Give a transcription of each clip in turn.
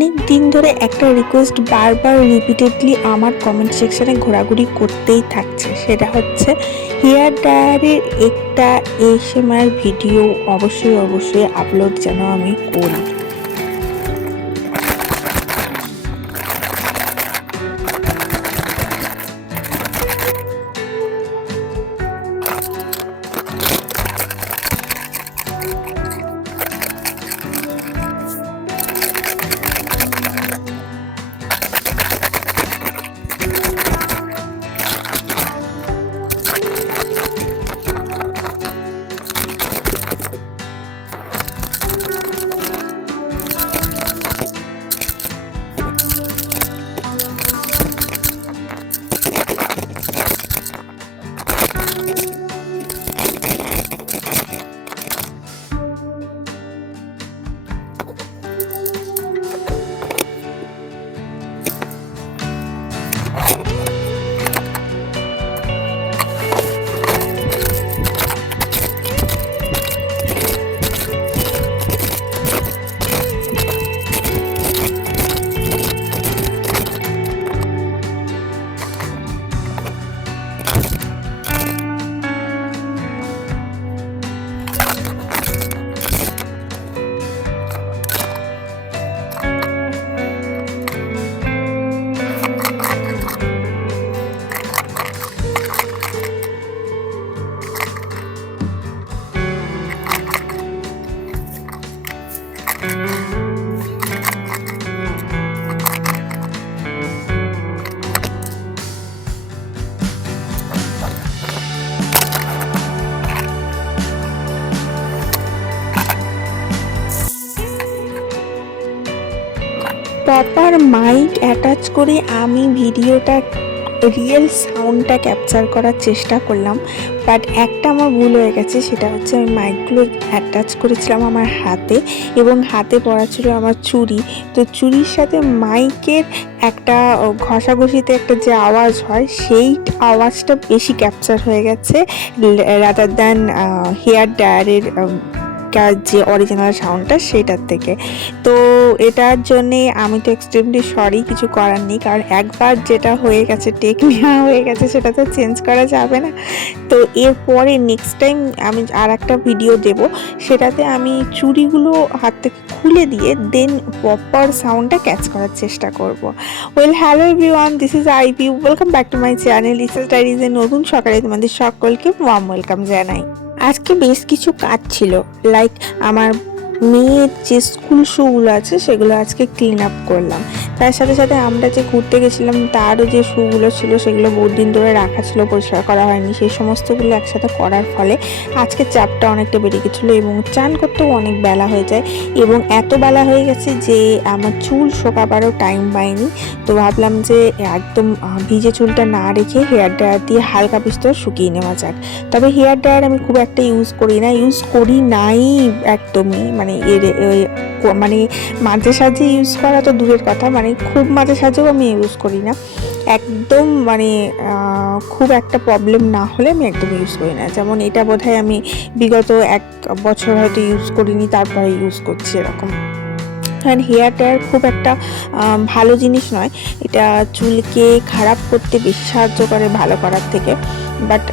অনেক দিন ধরে একটা রিকোয়েস্ট বারবার রিপিটেডলি আমার কমেন্ট সেকশানে ঘোরাঘুরি করতেই থাকছে। সেটা হচ্ছে হেয়ার ডায়ারের একটা এসএমআর ভিডিও অবশ্যই অবশ্যই আপলোড যেন আমি করি। প্রপার মাইক অ্যাটাচ করে আমি ভিডিওটা রিয়েল সাউন্ডটা ক্যাপচার করার চেষ্টা করলাম বাট একটা আমার ভুল হয়ে গেছে, সেটা হচ্ছে আমি মাইকগুলো অ্যাটাচ করেছিলাম আমার হাতে এবং হাতে পড়া ছিল আমার চুড়ি। তো চুড়ির সাথে মাইকের একটা ঘষাঘষিতে একটা যে আওয়াজ হয়, সেই আওয়াজটা বেশি ক্যাপচার হয়ে গেছে রাদার দ্যান হেয়ার ড্রায়ারের যে অরিজিনাল সাউন্ডটা সেটার থেকে। তো এটার জন্যে আমি তো এক্সট্রিমলি সরি কিছু করার নেই, কারণ একবার যেটা হয়ে গেছে টেক নেওয়া হয়ে গেছে, সেটা তো চেঞ্জ করা যাবে না। তো এরপরে নেক্সট টাইম আমি আর একটা ভিডিও দেব, সেটাতে আমি চুড়িগুলো হাত থেকে খুলে দিয়ে দেন প্রপার সাউন্ডটা ক্যাচ করার চেষ্টা করব। Well hello everyone this is I IP welcome back to my channel ইসেস ডাইরিজের নতুন সকালে তোমাদের সকলকে ওয়াম ওয়েলকাম জানাই। আজকে বেশ কিছু কাজ ছিল। লাইক আমার মেয়ের যে স্কুল শুগুলো আছে, সেগুলো আজকে ক্লিন আপ করলাম। তার সাথে সাথে আমরা যে ঘুরতে গেছিলাম, তারও যে শুগুলো ছিল, সেগুলো বহুত দিন ধরে রাখা ছিল, পরিষ্কার করা হয়নি। সেই সমস্তগুলো একসাথে করার ফলে আজকে চাপটা অনেকটা বেড়ে গেছিল এবং চান করতেও অনেক বেলা হয়ে যায় এবং এত বেলা হয়ে গেছে যে আমার চুল শোকাবারও টাইম পাইনি। তো ভাবলাম যে একদম ভিজে চুলটা না রেখে হেয়ার ড্রায়ার দিয়ে হালকা বিস্তর শুকিয়ে নেওয়া যাক। তবে হেয়ার ড্রায়ার আমি খুব একটা ইউজ করি না ইউজ করি নাই একদমই। মানে এর মানে মাঝে সাঝে ইউজ করা তো দূরের কথা মানে খুব মাঝে সাঝেও আমি ইউজ করি না। একদম মানে খুব একটা প্রবলেম না হলে আমি একদম ইউজ করি না। যেমন এটা বোধহয় আমি বিগত এক বছর হয়তো ইউজ করিনি, তারপরে ইউজ করছি এরকম। অ্যান্ড হেয়ার ড্রায়ার খুব একটা ভালো জিনিস নয়। এটা চুলকে খারাপ করতে বেশি সাহায্য করে ভালো করার থেকে। বাট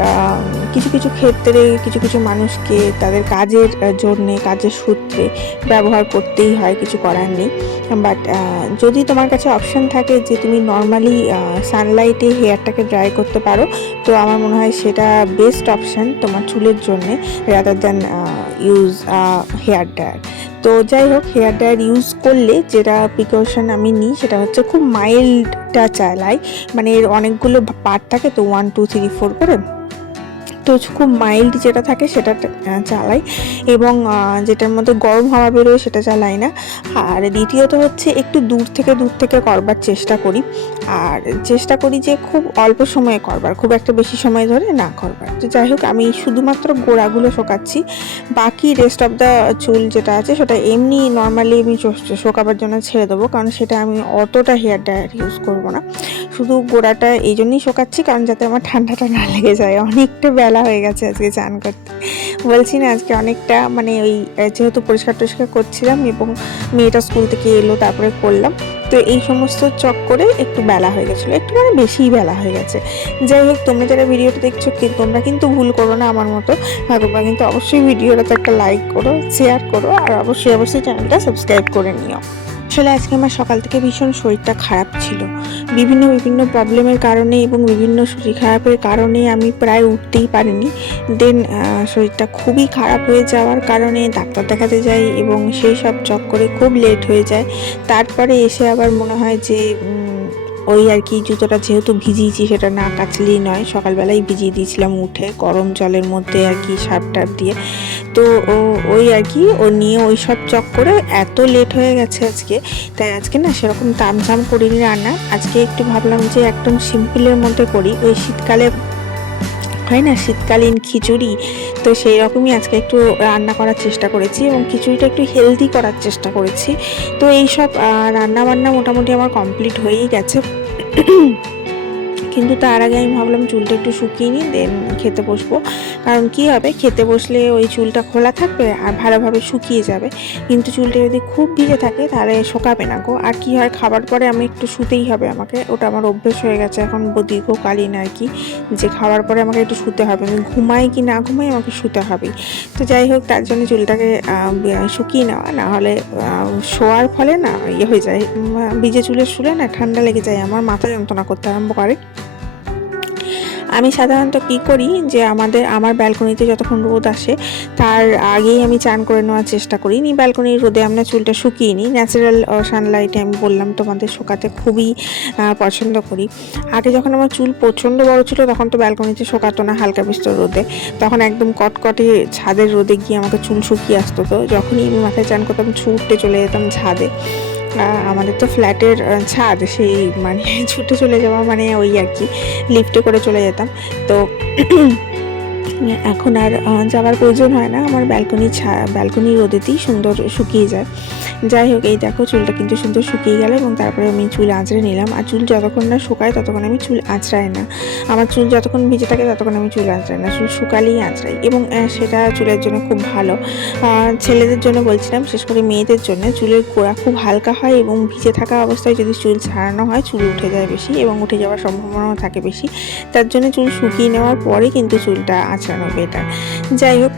কিছু কিছু ক্ষেত্রে কিছু কিছু মানুষকে তাদের কাজের জন্যে, কাজের সূত্রে ব্যবহার করতেই হয়, কিছু করার নেই। বাট যদি তোমার কাছে অপশন থাকে যে তুমি নর্মালি সানলাইটে হেয়ারটাকে ড্রাই করতে পারো, তো আমার মনে হয় সেটা বেস্ট অপশান তোমার চুলের জন্যে rather than use hair dryer তো যাই হোক হেয়ার ড্রায়ার ইউজ করলে যেটা প্রিকশন আমি নিই সেটা হচ্ছে খুব মাইল্ডটা চালাই। মানে এর অনেকগুলো পার্ট থাকে তো ওয়ান টু থ্রি ফোর করে। তো খুব মাইল্ড যেটা থাকে সেটা চালাই এবং যেটার মধ্যে গরম হাওয়া বেরোয় সেটা চালাই না। আর দ্বিতীয়ত হচ্ছে একটু দূর থেকে দূর থেকে করবার চেষ্টা করি। আর চেষ্টা করি যে খুব অল্প সময়ে করবার, খুব একটা বেশি সময় ধরে না করবার। তো যাই হোক, আমি শুধুমাত্র গোড়াগুলো শোকাচ্ছি। বাকি রেস্ট অফ দ্য চুল যেটা আছে সেটা এমনি নর্মালি আমি শোকাবার জন্য ছেড়ে দেবো, কারণ সেটা আমি অতটা হেয়ার ড্রায়ার ইউজ করব না। শুধু গোড়াটা এই জন্যই শোকাচ্ছি, কারণ যাতে আমার ঠান্ডাটা না লেগে যায়। অনেকটা বেলা হয়ে গেছে আজকে চান করতে। বলছি না, আজকে অনেকটা মানে ওই যেহেতু পরিষ্কার টরিষ্কার করছিলাম এবং মেয়েটা স্কুল থেকে এলো, তারপরে করলাম। তো এই সমস্ত চক্করে একটু বেলা হয়ে গেছিল। একটু মানে বেশিই বেলা হয়ে গেছে। যাই হোক, তোমরা যারা ভিডিওটা দেখছ তোমরা কিন্তু ভুল করো না আমার মতো। হ্যাঁ তোমরা কিন্তু অবশ্যই ভিডিওটাতে একটা লাইক করো শেয়ার করো, আর অবশ্যই অবশ্যই চ্যানেলটা সাবস্ক্রাইব করে নিও। আসলে আজকে আমার সকাল থেকে ভীষণ শরীরটা খারাপ ছিল। বিভিন্ন বিভিন্ন প্রবলেমের কারণে এবং বিভিন্ন শরীর খারাপের কারণে আমি প্রায় উঠতেই পারিনি। দেন শরীরটা খুবই খারাপ হয়ে যাওয়ার কারণে ডাক্তার দেখাতে যাই এবং সেই সব চক্করে খুব লেট হয়ে যায়। তারপরে এসে আবার মনে হয় যে ওই আর কি জুতোটা যেহেতু ভিজিয়েছি, সেটা না কাচলেই নয়। সকালবেলায় ভিজিয়ে দিয়েছিলাম উঠে, গরম জলের মধ্যে আর কি সাপ টাপ দিয়ে। তো ওই আর কি, ও নিয়ে ওই সব চক্করে এত লেট হয়ে গেছে আজকে। তাই আজকে না সেরকম তামঝাম করিনি রান্না। আজকে একটু ভাবলাম যে একদম সিম্পলের মধ্যে করি। ওই শীতকালে হয় না? শীতকালীন খিচুড়ি। তো সেই রকমই আজকে একটু রান্না করার চেষ্টা করেছি এবং খিচুড়িটা একটু হেলদি করার চেষ্টা করেছি। তো এইসব রান্নাবান্না মোটামুটি আমার কমপ্লিট হয়েই গেছে। কিন্তু তার আগে আমি ভাবলাম চুলটা একটু শুকিয়ে নিই দেন খেতে বসবো। কারণ কি হবে, খেতে বসলে ওই চুলটা খোলা থাকবে আর ভালোভাবে শুকিয়ে যাবে। কিন্তু চুলটা যদি খুব ভিজে থাকে, তাহলে শোকাবে না গো। আর কি হয়, খাবার পরে আমি একটু শুতেই হবে আমাকে। ওটা আমার অভ্যেস হয়ে গেছে এখন দীর্ঘকালীন আর কি, যে খাওয়ার পরে আমাকে একটু শুতে হবে। আমি ঘুমাই কি না ঘুমাই আমাকে শুতে হবেই। তো যাই হোক, তার জন্য চুলটাকে শুকিয়ে নেওয়া। না হলে শোয়ার ফলে না ইয়ে হয়ে যায়। ভিজে চুলে শুলে না ঠান্ডা লেগে যায়। আমার মাথা যন্ত্রণা করতে আরম্ভ করে। আমি সাধারণত কি করি যে আমাদের, আমার ব্যালকনিতে যতক্ষণ রোদ আসে, তার আগেই আমি চান করে নেওয়ার চেষ্টা করি। নি ব্যালকনির রোদে আমরা চুলটা শুকিয়ে নিই। ন্যাচারাল সানলাইটে আমি বললাম তোমাদের শোকাতে খুবই পছন্দ করি। আগে যখন আমার চুল প্রচণ্ড বড় ছিল, তখন তো ব্যালকনিতে শোকাতো না হালকা বিস্তর রোদে। তখন একদম কটকটে ছাদের রোদে গিয়ে আমাকে চুল শুকিয়ে আসতো তো। যখনই আমি মাথায় চান করতাম ছুটতে চলে যেতাম ছাদে। আমাদের তো ফ্ল্যাটের ছাদ, সেই মানে ছুটে চলে যাওয়া মানে ওই আর কি লিফটে করে চলে যেতাম। তো এখন আর যাওয়ার প্রয়োজন হয় না। আমার ব্যালকনি ছা ব্যালকনি রোদেতেই সুন্দর শুকিয়ে যায়। যাই হোক, এই দেখো চুলটা কিন্তু সুন্দর শুকিয়ে গেল এবং তারপরে আমি চুল আঁচড়ে নিলাম। আর চুল যতক্ষণ না শুকায় ততক্ষণ আমি চুল আঁচড়াই না। আমার চুল যতক্ষণ ভিজে থাকে ততক্ষণ আমি চুল আঁচড়াই না। চুল শুকালেই আঁচড়াই এবং সেটা চুলের জন্য খুব ভালো। ছেলেদের জন্য বলছিলাম, বিশেষ করে মেয়েদের জন্য, চুলের গোড়া খুব হালকা হয় এবং ভিজে থাকা অবস্থায় যদি চুল ছাড়ানো হয়, চুল উঠে যায় বেশি এবং উঠে যাওয়ার সম্ভাবনাও থাকে বেশি। তার জন্য চুল শুকিয়ে নেওয়ার পরে কিন্তু চুলটা আঁচড়ানো বেটার যাই হোক,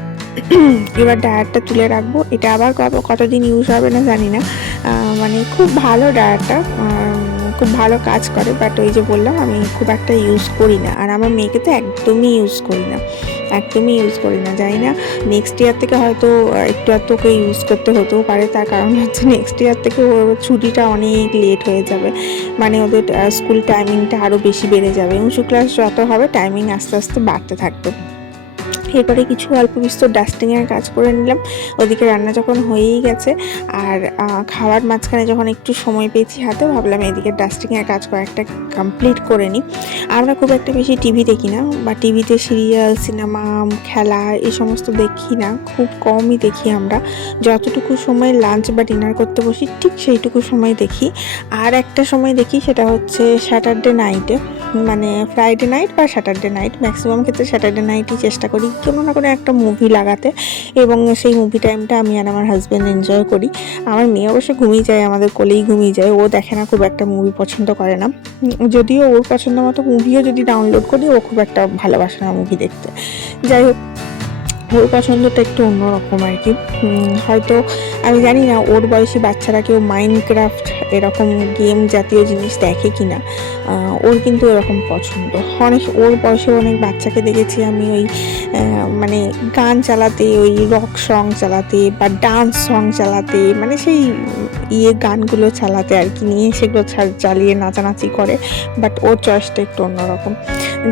এবার ডায়ারটা তুলে রাখব। এটা আবার কত- কতদিন ইউজ হবে না জানি না। মানে খুব ভালো ডায়ারটা খুব ভালো কাজ করে। বাট ওই যে বললাম, আমি খুব একটা ইউজ করি না। আর আমার মেয়েকে তো একদমই ইউজ করি না। একদমই ইউজ করি না, জানি না। নেক্সট ইয়ার থেকে হয়তো একটু আর তোকে ইউজ করতে হতেও পারে। তার কারণ হচ্ছে নেক্সট ইয়ার থেকে ওর ছুটিটা অনেক লেট হয়ে যাবে। মানে ওদের স্কুল টাইমিংটা আরও বেশি বেড়ে যাবে। উঁচু ক্লাস যত হবে টাইমিং আস্তে আস্তে বাড়তে থাকবে। এরপরে কিছু অল্প বিস্তর ডাস্টিংয়ের কাজ করে নিলাম। ওদিকে রান্না যখন হয়েই গেছে, আর খাওয়ার মাঝখানে যখন একটু সময় পেয়েছি হাতে, ভাবলাম এদিকে ডাস্টিংয়ের কাজ কয়েকটা কমপ্লিট করে নিই। আমরা খুব একটা বেশি টিভি দেখি না, বা টিভিতে সিরিয়াল সিনেমা খেলা এই সমস্ত দেখি না। খুব কমই দেখি আমরা। যতটুকু সময় লাঞ্চ বা ডিনার করতে বসি, ঠিক সেইটুকু সময় দেখি। আর একটা সময় দেখি, সেটা হচ্ছে স্যাটারডে নাইটে মানে ফ্রাইডে নাইট বা স্যাটারডে নাইট ম্যাক্সিমাম ক্ষেত্রে স্যাটারডে নাইটই চেষ্টা করি কোনো না কোনো একটা মুভি লাগাতে। এবং সেই মুভি টাইমটা আমি আর আমার হাজব্যান্ড এনজয় করি। আমার মেয়ে অবশ্য ঘুমিয়ে যায়, আমাদের কোলেই ঘুমিয়ে যায়। ও দেখে না খুব একটা মুভি পছন্দ করে না। যদিও ওর পছন্দ মতো মুভিও যদি ডাউনলোড করি, ও খুব একটা ভালোবাসে না মুভি দেখতে। যাই হোক, ওর পছন্দটা একটু অন্যরকম আর কি। হয়তো আমি জানি না ওর বয়সী বাচ্চারা কেউ মাইনক্রাফট এরকম গেম জাতীয় জিনিস দেখে কি না ওর কিন্তু এরকম পছন্দ। অনেক, ওর বয়সে অনেক বাচ্চাকে দেখেছি আমি ওই মানে গান চালাতে, ওই রক সং চালাতে বা ডান্স সং চালাতে মানে সেই ইয়ে গানগুলো চালাতে আর কি, নিয়ে সেগুলো চালিয়ে নাচানাচি করে বাট ওর চয়েসটা একটু অন্যরকম।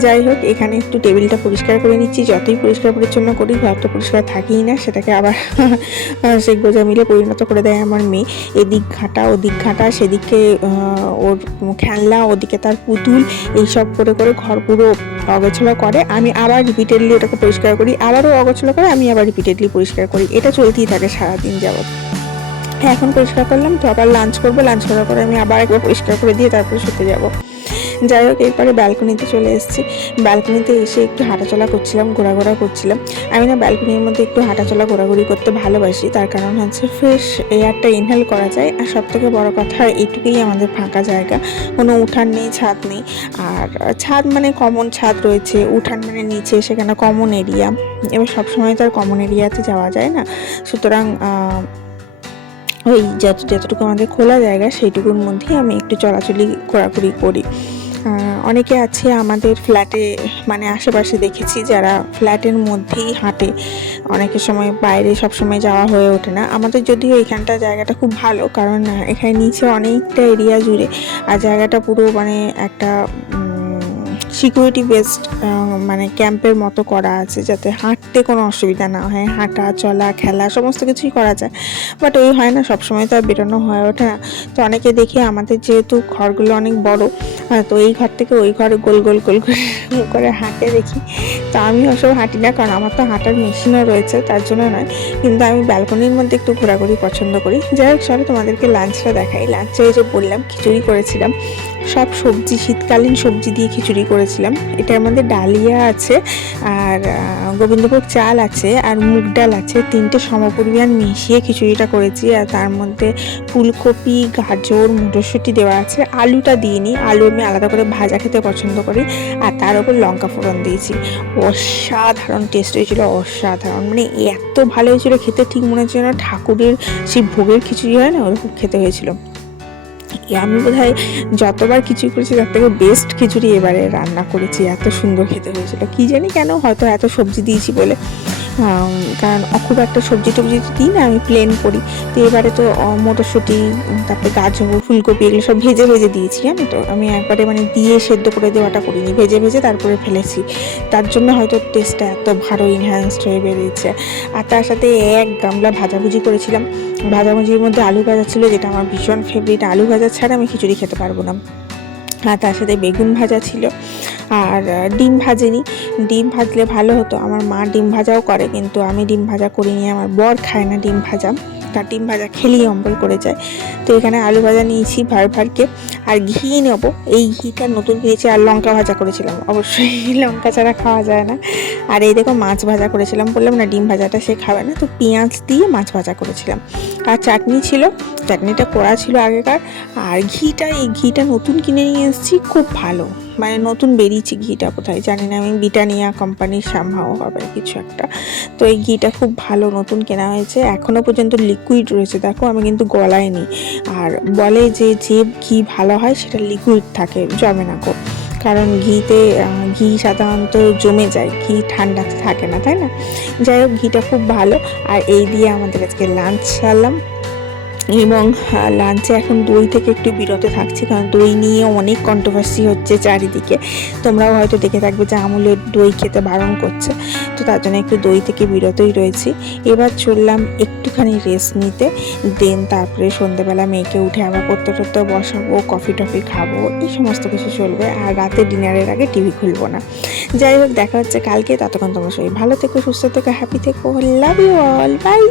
যাই হোক, এখানে একটু টেবিলটা পরিষ্কার করে নিচ্ছি। যতই পরিষ্কার পরিচ্ছন্ন করি ঘরটা পরিষ্কার থাকেই না, সেটাকে আবার সেই গোজা মিলে পরিণত করে দেয় আমার মেয়ে। এদিক ঘাটা, ওদিক ঘাটা, সেদিকে ওর খেলনা, ওদিকে তার পুতুল, এইসব করে করে ঘর পুরো অগোছলা করে। আমি আবার রিপিটেডলি ওটাকে পরিষ্কার করি। আবারও অগোছলা করে, আমি আবার রিপিটেডলি পরিষ্কার করি। এটা চলতেই থাকে সারাদিন যাবত এখন পরিষ্কার করলাম, তো আবার লাঞ্চ করব। লাঞ্চ করার পরে আমি আবার একবার পরিষ্কার করে দিয়ে তারপরে শুতে যাব। যাই হোক, এরপরে ব্যালকনিতে চলে এসেছি। ব্যালকনিতে এসে একটু হাঁটাচলা করছিলাম, ঘোরাঘোরা করছিলাম। আমি না ব্যালকনির মধ্যে একটু হাঁটাচলা, ঘোরাঘুরি করতে ভালোবাসি। তার কারণ হচ্ছে ফ্রেশ এয়ারটা ইনহেল করা যায়। আর সব থেকে বড়ো কথা, এইটুকুই আমাদের ফাঁকা জায়গা। কোনো উঠান নেই, ছাদ নেই। আর ছাদ মানে কমন ছাদ রয়েছে। উঠান মানে নিচে, সেখানে কমন এরিয়া এবার সবসময় তো আর কমন এরিয়াতে যাওয়া যায় না। সুতরাং ওই যত, যতটুকু আমাদের খোলা জায়গা, সেইটুকুর মধ্যেই আমি একটু চলাচলি, ঘোরাঘুরি করি। অনেকে আছে আমাদের ফ্ল্যাটে মানে আশেপাশে দেখেছি যারা ফ্ল্যাটের মধ্যেই হাঁটে। অনেকের সময় বাইরে সব সময় যাওয়া হয়ে ওঠে না। আমাদের যদিও এখানটা জায়গাটা খুব ভালো, কারণ এখানে নিচে অনেকটা এরিয়া জুড়ে। আর জায়গাটা পুরো মানে একটা সিকিউরিটি বেসড মানে ক্যাম্পের মতো করা আছে যাতে হাঁটতে কোনো অসুবিধা না হয়। হাঁটা, চলা, খেলা সমস্ত কিছুই করা যায়। বাট ওই হয় না, সবসময় তো আর বেরোনো হয়ে ওঠে না। তো অনেকে দেখি আমাদের যেহেতু ঘরগুলো অনেক বড় তো এই ঘর থেকে ওই ঘরে গোল গোল গোল করে করে হাঁটে দেখি। তো আমি ওসব হাঁটি না, কারণ আমার তো হাঁটার মেশিনও রয়েছে, তার জন্য নয়। কিন্তু আমি ব্যালকনির মধ্যে একটু ঘোরাঘুরি পছন্দ করি। যাই হোক, চলো তোমাদেরকে লাঞ্চটা দেখাই। লাঞ্চে ওই যে বললাম, খিচুড়ি করেছিলাম। সব সবজি, শীতকালীন সবজি দিয়ে খিচুড়ি করেছিলাম। এটার মধ্যে ডালিয়া আছে আর গোবিন্দভোগ চাল আছে আর মুগ ডাল আছে। তিনটে সমপরিমাণ মিশিয়ে খিচুড়িটা করেছি আর তার মধ্যে ফুলকপি, গাজর, মটরশুঁটি দেওয়া আছে। আলুটা দিইনি আলু আমি আলাদা করে ভাজা খেতে পছন্দ করি আর তার উপর লঙ্কা ফোড়ন দিয়েছি। অসাধারণ টেস্ট হয়েছিল, অসাধারণ। মানে এত ভালো হয়েছিল, খেতে ঠিক মনে হচ্ছে যেন ঠাকুরের সেই ভোগের খিচুড়ি হয় না, ওরকম খেতে হয়েছিল। আমি বোধ হয় যতবার খিচুড়ি করেছি, তার থেকে বেস্ট খিচুড়ি এবারে রান্না করেছি। এত সুন্দর খেতে হয়েছিল। কি জানি কেন হয়তো এত সবজি দিয়েছি বলে। কারণ খুব একটা সবজি টবজি দিই না, আমি প্লেন করি। তো এবারে তো মটরশুঁটি, তারপরে গাজর, ফুলকপি, এগুলো সব ভেজে ভেজে দিয়েছি, জানো তো? আমি একবারে মানে দিয়ে সেদ্ধ করে দেওয়াটা করিনি, ভেজে ভেজে তারপরে ফেলেছি। তার জন্য হয়তো টেস্টটা এত ভালো ইনহ্যান্সড হয়ে বেরিয়েছে। আর তার সাথে এক গামলা ভাজাভুজি করেছিলাম। ভাজাভুজির মধ্যে আলু ভাজা ছিল, যেটা আমার ভীষণ ফেভারিট আলু ভাজা ছাড়া আমি খিচুড়ি খেতে পারব না। আর তার সাথে বেগুন ভাজা ছিল। আর ডিম ভাজেনি। ডিম ভাজলে ভালো হতো। আমার মা ডিম ভাজাও করে, কিন্তু আমি ডিম ভাজা করিনি। আমার বর খায় না ডিম ভাজা। তার ডিম ভাজা খেলেই অম্বল করে যায়। তো এখানে আলু ভাজা নিয়েছি ভার ভারকে আর ঘি নেব। এই ঘিটা নতুন কিনেছি আর লঙ্কা ভাজা করেছিলাম। অবশ্যই লঙ্কা ছাড়া খাওয়া যায় না। আর এই দেখো মাছ ভাজা করেছিলাম। বললাম না ডিম ভাজাটা সে খাবে না। তো পেঁয়াজ দিয়ে মাছ ভাজা করেছিলাম। আর চাটনি ছিল। চাটনিটা করা ছিল আগেকার। আর ঘিটা, এই ঘিটা নতুন কিনে নিয়ে এসেছি। খুব ভালো। মানে নতুন বেরিয়েছে ঘিটা কোথায়? জানি না, আমি ব্রিটানিয়া কোম্পানির সামহাও হবে কিছু একটা। তো এই ঘিটা খুব ভালো নতুন কেনা হয়েছে। এখনও পর্যন্ত লিকুইড রয়েছে। দেখো, আমি কিন্তু গলায় নিই। আর বলে যে যে ঘি ভালো হয়, সেটা লিকুইড থাকে, জমে না কো কারণ ঘিতে ঘি সাধারণত জমে যায়, ঘি ঠান্ডাতে থাকে না, তাই না? যাই হোক, ঘিটা খুব ভালো। আর এই দিয়ে আমাদের আজকে লাঞ্চ সারলাম। এবং লাঞ্চে এখন দই থেকে একটু বিরত থাকছি কারণ দই নিয়ে অনেক কন্ট্রোভার্সি হচ্ছে চারিদিকে। তোমরাও হয়তো দেখে থাকবে যে আমুলের দই খেতে বারণ করছে। তো তার জন্য একটু দই থেকে বিরতই রয়েছি। এবার চললাম একটুখানি রেস্ট নিতে। দেন তারপরে সন্ধ্যেবেলা মেয়েকে উঠে আবার করতে টরতে বসাবো কফি টফি খাব, এই সমস্ত কিছু চলবে। আর রাতে ডিনারের আগে টিভি খুলবো না। যাই হোক, দেখা হচ্ছে কালকে। ততক্ষণ তোমরা সবাই ভালো থেকো, সুস্থ থেকো হ্যাপি থেকো। Love you all by